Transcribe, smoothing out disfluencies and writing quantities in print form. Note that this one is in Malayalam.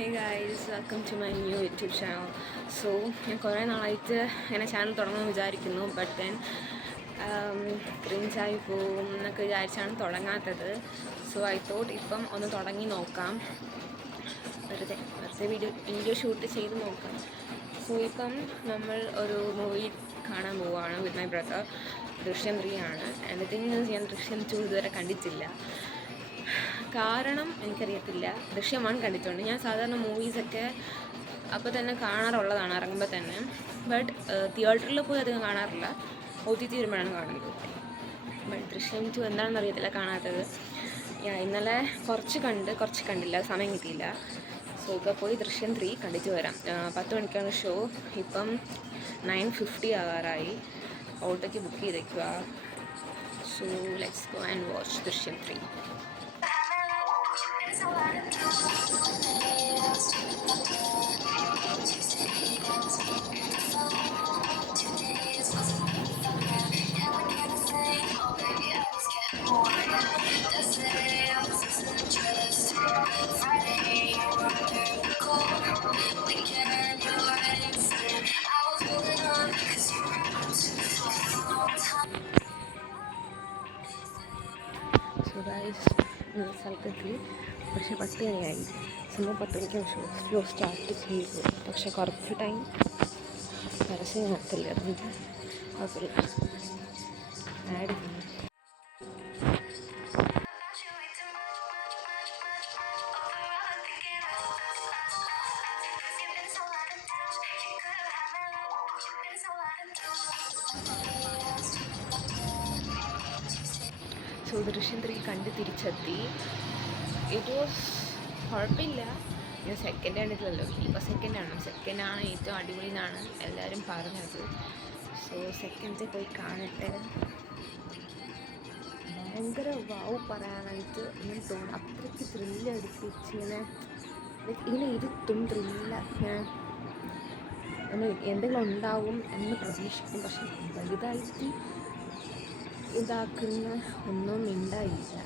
Hey guys, welcome to my new YouTube channel. So ഞാൻ കുറേ നാളായിട്ട് ഇങ്ങനെ ചാനൽ തുടങ്ങുമെന്ന് വിചാരിക്കുന്നു. ബട്ട് ദെൻ ക്രിഞ്ചായി പോവും എന്നൊക്കെ വിചാരിച്ചാണ് തുടങ്ങാത്തത്. സോ ഐ തോട്ട് ഇപ്പം ഒന്ന് തുടങ്ങി നോക്കാം, വെറുതെ വീഡിയോ ഷൂട്ട് ചെയ്ത് നോക്കാം. സോ ഇപ്പം നമ്മൾ ഒരു മൂവി കാണാൻ പോവുകയാണ് വിത്ത് മൈ ബ്രദർ. ദൃശ്യം 3 ആണ്. എന്നിട്ട് ഞാൻ ദൃശ്യം 2 ഇതുവരെ കണ്ടിട്ടില്ല. കാരണം എനിക്കറിയത്തില്ല. ദൃശ്യം 1 കണ്ടിട്ടുണ്ട്. ഞാൻ സാധാരണ മൂവീസൊക്കെ അപ്പോൾ തന്നെ കാണാറുള്ളതാണ് ഇറങ്ങുമ്പോൾ തന്നെ. ബട്ട് തിയേറ്ററിൽ പോയി അധികം കാണാറില്ല. OTT വരുമ്പോഴാണ് കാണുന്നത്. ബട്ട് ദൃശ്യം 2 എന്താണെന്ന് അറിയത്തില്ല കാണാത്തത്. ഞാൻ ഇന്നലെ കുറച്ച് കണ്ടില്ല, സമയം കിട്ടിയില്ല. സോ ഇപ്പോൾ പോയി ദൃശ്യം 3 കണ്ടിട്ട് വരാം. 10 മണിക്കാണ് ഷോ. ഇപ്പം 9:50 ആകാറായി. ഓട്ടോയ്ക്ക് ബുക്ക് ചെയ്തേക്കുക. So let's go and watch ദൃശ്യം 3. സോ ഗൈസ്, സ്ഥലത്തെത്തി. പക്ഷേ 10 മണിയായി. സംഭവം 10 മണിക്കാണ് ഷോ സ്റ്റാർട്ട് ചെയ്തു. പക്ഷേ കുറച്ച് ടൈം പരസ്യം നടത്തില്ല, അതുകൊണ്ട് കുഴപ്പമില്ല. ആഡ് ചെയ്യും. സോ ദൃശ്യം 3 കണ്ട് തിരിച്ചെത്തി. ഇറ്റ് വാസ് കുഴപ്പമില്ല. ഞാൻ സെക്കൻഡ് കണ്ടിട്ടില്ലല്ലോ, ഇപ്പോൾ സെക്കൻഡാണ് ഏറ്റവും അടിപൊളി എന്നാണ് എല്ലാവരും പറഞ്ഞത്. സോ സെക്കൻഡ് പോയി കാണട്ടെ. ഭയങ്കര വാവ് പറയാനായിട്ട് ഇങ്ങനെ തോന്നും. അത്രയ്ക്ക് ത്രില്ലടിപ്പിച്ച് ഇങ്ങനെ ഇരുത്തും ത്രില്ല. നമ്മൾ എന്തെങ്കിലും ഉണ്ടാവും എന്ന് പ്രതീക്ഷിക്കും. പക്ഷെ വലുതായിട്ട് ഇതാക്കുന്ന ഒന്നും ഉണ്ടായില്ല.